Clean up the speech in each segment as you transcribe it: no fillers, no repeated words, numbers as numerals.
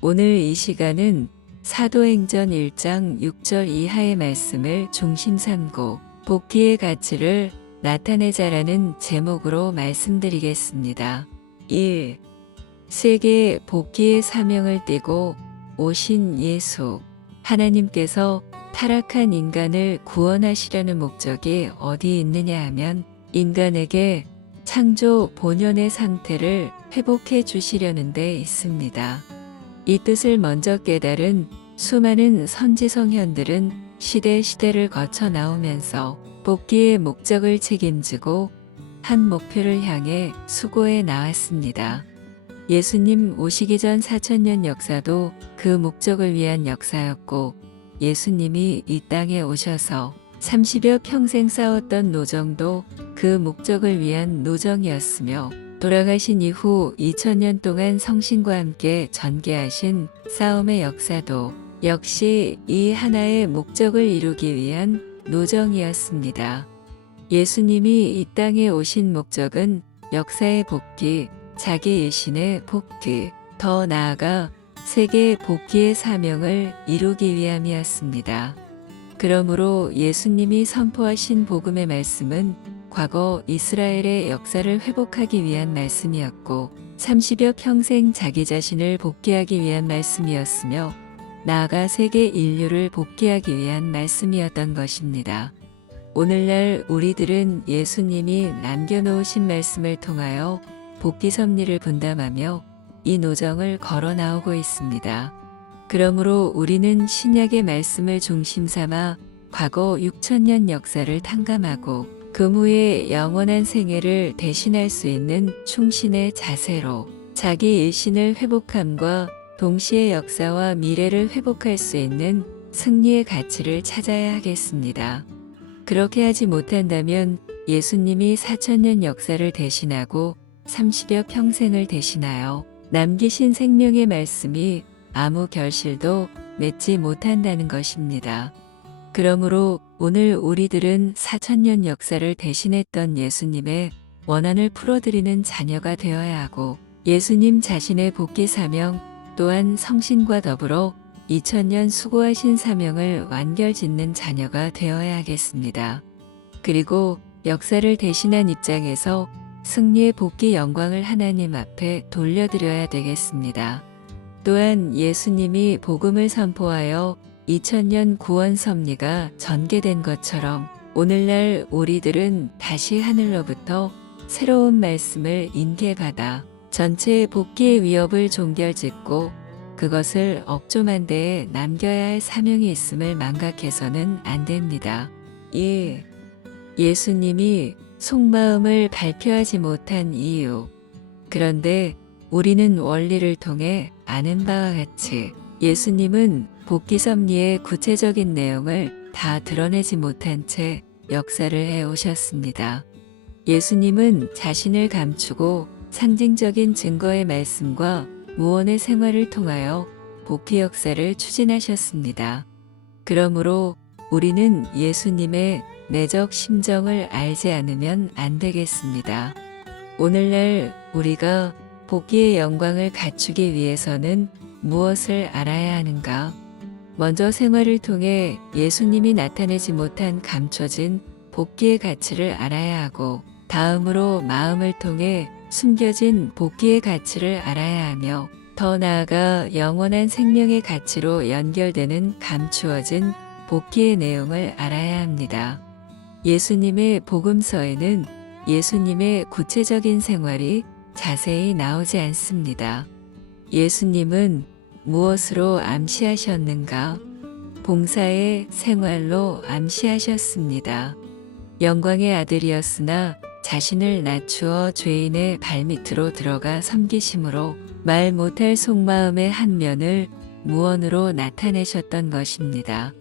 오늘 이 시간은 사도행전 1장 6절 이하의 말씀을 중심 삼고 복귀의 가치를 나타내자라는 제목으로 말씀드리겠습니다. 1. 세계의 복귀의 사명을 띠고 오신 예수. 하나님께서 타락한 인간을 구원하시려는 목적이 어디 있느냐 하면 인간에게 창조 본연의 상태를 회복해 주시려는 데 있습니다. 이 뜻을 먼저 깨달은 수많은 선지성현들은 시대를 거쳐 나오면서 복귀의 목적을 책임지고 한 목표를 향해 수고해 나왔습니다. 예수님 오시기 전 4000년 역사도 그 목적을 위한 역사였고, 예수님이 이 땅에 오셔서 30여 평생 싸웠던 노정도 그 목적을 위한 노정이었으며, 돌아가신 이후 2000년 동안 성신과 함께 전개하신 싸움의 역사도 역시 이 하나의 목적을 이루기 위한 노정이었습니다. 예수님이 이 땅에 오신 목적은 역사의 복귀, 자기 일신의 복귀, 더 나아가 세계 복귀의 사명을 이루기 위함이었습니다. 그러므로 예수님이 선포하신 복음의 말씀은 과거 이스라엘의 역사를 회복하기 위한 말씀이었고 30여 평생 자기 자신을 복귀하기 위한 말씀이었으며 나아가 세계 인류를 복귀하기 위한 말씀이었던 것입니다. 오늘날 우리들은 예수님이 남겨놓으신 말씀을 통하여 복귀 섭리를 분담하며 이 노정을 걸어 나오고 있습니다. 그러므로 우리는 신약의 말씀을 중심 삼아 과거 6000년 역사를 탕감하고 금후의 영원한 생애를 대신할 수 있는 충신의 자세로 자기 일신을 회복함과 동시에 역사와 미래를 회복할 수 있는 승리의 가치를 찾아야 하겠습니다. 그렇게 하지 못한다면 예수님이 4000년 역사를 대신하고 30여 평생을 대신하여 남기신 생명의 말씀이 아무 결실도 맺지 못한다는 것입니다. 그러므로 오늘 우리들은 4000년 역사를 대신했던 예수님의 원한을 풀어드리는 자녀가 되어야 하고 예수님 자신의 복귀 사명 또한 성신과 더불어 2000년 수고하신 사명을 완결짓는 자녀가 되어야 하겠습니다. 그리고 역사를 대신한 입장에서 승리의 복귀 영광을 하나님 앞에 돌려드려야 되겠습니다. 또한 예수님이 복음을 선포하여 2000년 구원 섭리가 전개된 것처럼 오늘날 우리들은 다시 하늘로부터 새로운 말씀을 인계받아 전체의 복귀의 위협을 종결짓고 그것을 억조만 대에 남겨야 할 사명이 있음을 망각해서는 안 됩니다. 1. 예수님이 속마음을 발표하지 못한 이유. 그런데 우리는 원리를 통해 아는 바와 같이 예수님은 복귀 섭리의 구체적인 내용을 다 드러내지 못한 채 역사를 해오셨습니다. 예수님은 자신을 감추고 상징적인 증거의 말씀과 무언의 생활을 통하여 복귀 역사를 추진하셨습니다. 그러므로 우리는 예수님의 내적 심정을 알지 않으면 안 되겠습니다. 오늘날 우리가 복귀의 영광을 갖추기 위해서는 무엇을 알아야 하는가? 먼저 생활을 통해 예수님이 나타내지 못한 감춰진 복귀의 가치를 알아야 하고 다음으로 마음을 통해 숨겨진 복귀의 가치를 알아야 하며 더 나아가 영원한 생명의 가치로 연결되는 감추어진 복귀의 내용을 알아야 합니다. 예수님의 복음서에는 예수님의 구체적인 생활이 자세히 나오지 않습니다. 예수님은 무엇으로 암시하셨는가? 봉사의 생활로 암시하셨습니다. 영광의 아들이었으나 자신을 낮추어 죄인의 발밑으로 들어가 섬기심으로 말 못할 속마음의 한 면을 무언으로 나타내셨던 것입니다.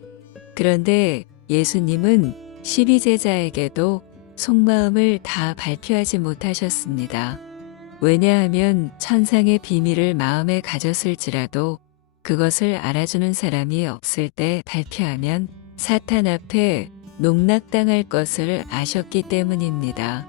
그런데 예수님은 12제자에게도 속마음을 다 발표하지 못하셨습니다. 왜냐하면 천상의 비밀을 마음에 가졌을지라도 그것을 알아주는 사람이 없을 때 발표하면 사탄 앞에 농락당할 것을 아셨기 때문입니다.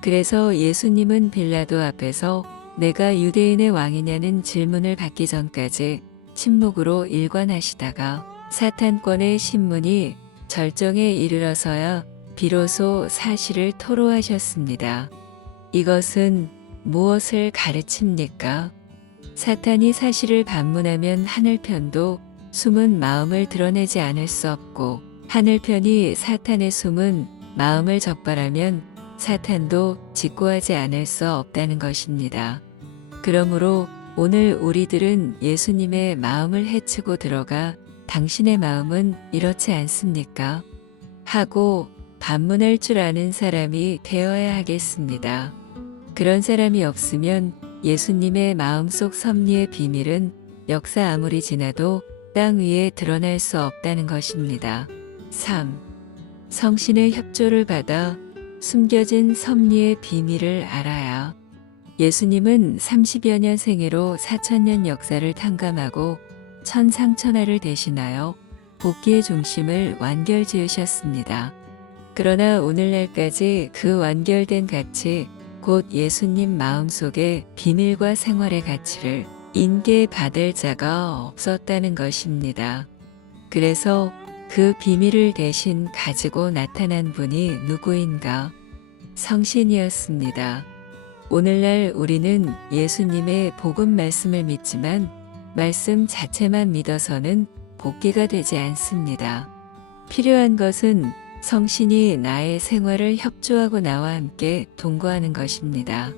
그래서 예수님은 빌라도 앞에서 내가 유대인의 왕이냐는 질문을 받기 전까지 침묵으로 일관하시다가 사탄권의 신문이 절정에 이르러서야 비로소 사실을 토로하셨습니다. 이것은 무엇을 가르칩니까? 사탄이 사실을 반문하면 하늘편도 숨은 마음을 드러내지 않을 수 없고, 하늘편이 사탄의 숨은 마음을 적발하면 사탄도 직고하지 않을 수 없다는 것입니다. 그러므로 오늘 우리들은 예수님의 마음을 헤치고 들어가 당신의 마음은 이렇지 않습니까? 하고 반문할 줄 아는 사람이 되어야 하겠습니다. 그런 사람이 없으면 예수님의 마음속 섭리의 비밀은 역사 아무리 지나도 땅 위에 드러날 수 없다는 것입니다. 3. 성신의 협조를 받아 숨겨진 섭리의 비밀을 알아야. 예수님은 30여 년 생애로 4000년 역사를 탕감하고 천상천하를 대신하여 복귀의 중심을 완결지으셨습니다. 그러나 오늘날까지 그 완결된 가치, 곧 예수님 마음속의 비밀과 생활의 가치를 인계받을 자가 없었다는 것입니다. 그래서 그 비밀을 대신 가지고 나타난 분이 누구인가? 성신이었습니다. 오늘날 우리는 예수님의 복음 말씀을 믿지만 말씀 자체만 믿어서는 복귀가 되지 않습니다. 필요한 것은 성신이 나의 생활을 협조하고 나와 함께 동거하는 것입니다.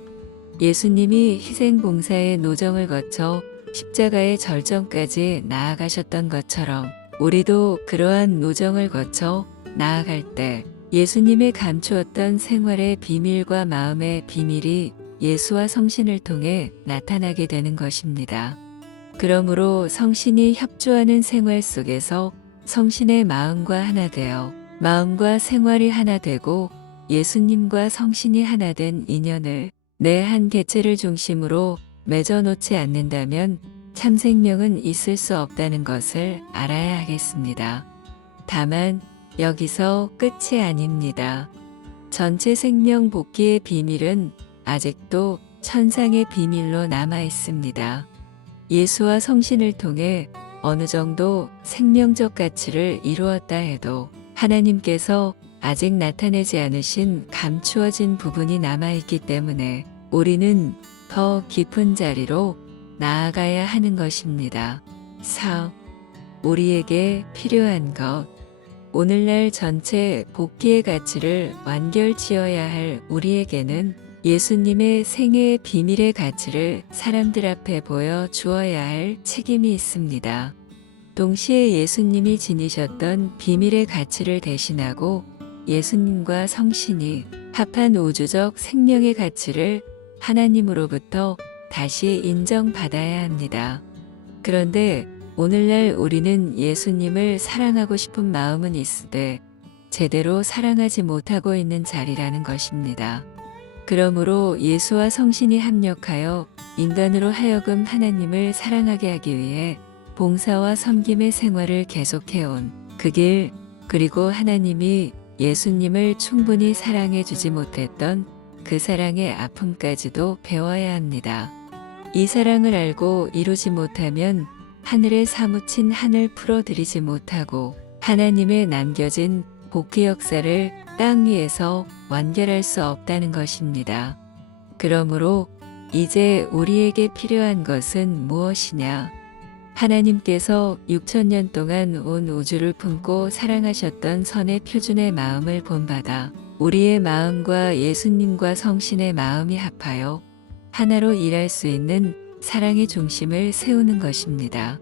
예수님이 희생봉사의 노정을 거쳐 십자가의 절정까지 나아가셨던 것처럼 우리도 그러한 노정을 거쳐 나아갈 때 예수님의 감추었던 생활의 비밀과 마음의 비밀이 예수와 성신을 통해 나타나게 되는 것입니다. 그러므로 성신이 협조하는 생활 속에서 성신의 마음과 하나 되어 마음과 생활이 하나 되고 예수님과 성신이 하나 된 인연을 내 한 개체를 중심으로 맺어놓지 않는다면 참 생명은 있을 수 없다는 것을 알아야 하겠습니다. 다만 여기서 끝이 아닙니다. 전체 생명 복귀의 비밀은 아직도 천상의 비밀로 남아 있습니다. 예수와 성신을 통해 어느 정도 생명적 가치를 이루었다 해도 하나님께서 아직 나타내지 않으신 감추어진 부분이 남아있기 때문에 우리는 더 깊은 자리로 나아가야 하는 것입니다. 4. 우리에게 필요한 것. 오늘날 전체 복귀의 가치를 완결지어야 할 우리에게는 예수님의 생애의 비밀의 가치를 사람들 앞에 보여 주어야 할 책임이 있습니다. 동시에 예수님이 지니셨던 비밀의 가치를 대신하고 예수님과 성신이 합한 우주적 생명의 가치를 하나님으로부터 다시 인정받아야 합니다. 그런데 오늘날 우리는 예수님을 사랑하고 싶은 마음은 있으되 제대로 사랑하지 못하고 있는 자리라는 것입니다. 그러므로 예수와 성신이 합력하여 인간으로 하여금 하나님을 사랑하게 하기 위해 봉사와 섬김의 생활을 계속해온 그 길, 그리고 하나님이 예수님을 충분히 사랑해 주지 못했던 그 사랑의 아픔까지도 배워야 합니다. 이 사랑을 알고 이루지 못하면 하늘에 사무친 한을 풀어드리지 못하고 하나님의 남겨진 복귀 역사를 땅 위에서 완결할 수 없다는 것입니다. 그러므로 이제 우리에게 필요한 것은 무엇이냐? 하나님께서 6000년 동안 온 우주를 품고 사랑하셨던 선의 표준의 마음을 본받아 우리의 마음과 예수님과 성신의 마음이 합하여 하나로 일할 수 있는 사랑의 중심을 세우는 것입니다.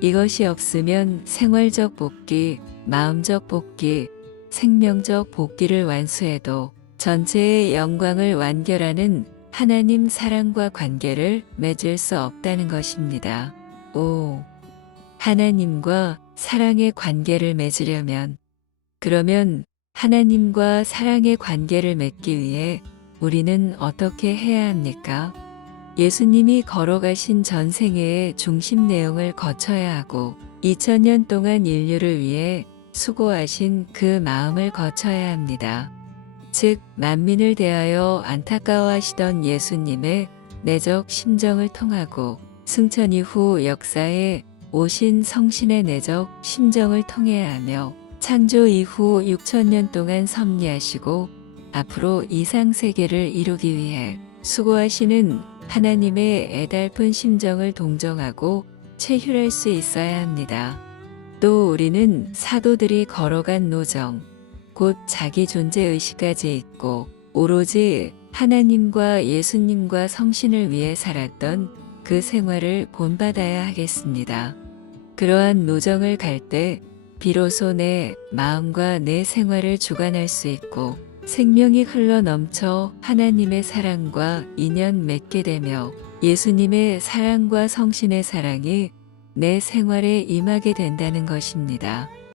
이것이 없으면 생활적 복귀, 마음적 복귀, 생명적 복귀를 완수해도 전체의 영광을 완결하는 하나님 사랑과 관계를 맺을 수 없다는 것입니다. 5. 하나님과 사랑의 관계를 맺으려면, 그러면 하나님과 사랑의 관계를 맺기 위해 우리는 어떻게 해야 합니까? 예수님이 걸어가신 전생애의 중심 내용을 거쳐야 하고 2000년 동안 인류를 위해 수고하신 그 마음을 거쳐야 합니다. 즉 만민을 대하여 안타까워하시던 예수님의 내적 심정을 통하고 승천 이후 역사에 오신 성신의 내적 심정을 통해야 하며 창조 이후 6천년 동안 섭리하시고 앞으로 이상세계를 이루기 위해 수고하시는 하나님의 애달픈 심정을 동정하고 체휼할 수 있어야 합니다. 또 우리는 사도들이 걸어간 노정, 곧 자기 존재의식까지 있고 오로지 하나님과 예수님과 성신을 위해 살았던 그 생활을 본받아야 하겠습니다. 그러한 노정을 갈 때 비로소 내 마음과 내 생활을 주관할 수 있고 생명이 흘러 넘쳐 하나님의 사랑과 인연 맺게 되며 예수님의 사랑과 성신의 사랑이 내 생활에 임하게 된다는 것입니다.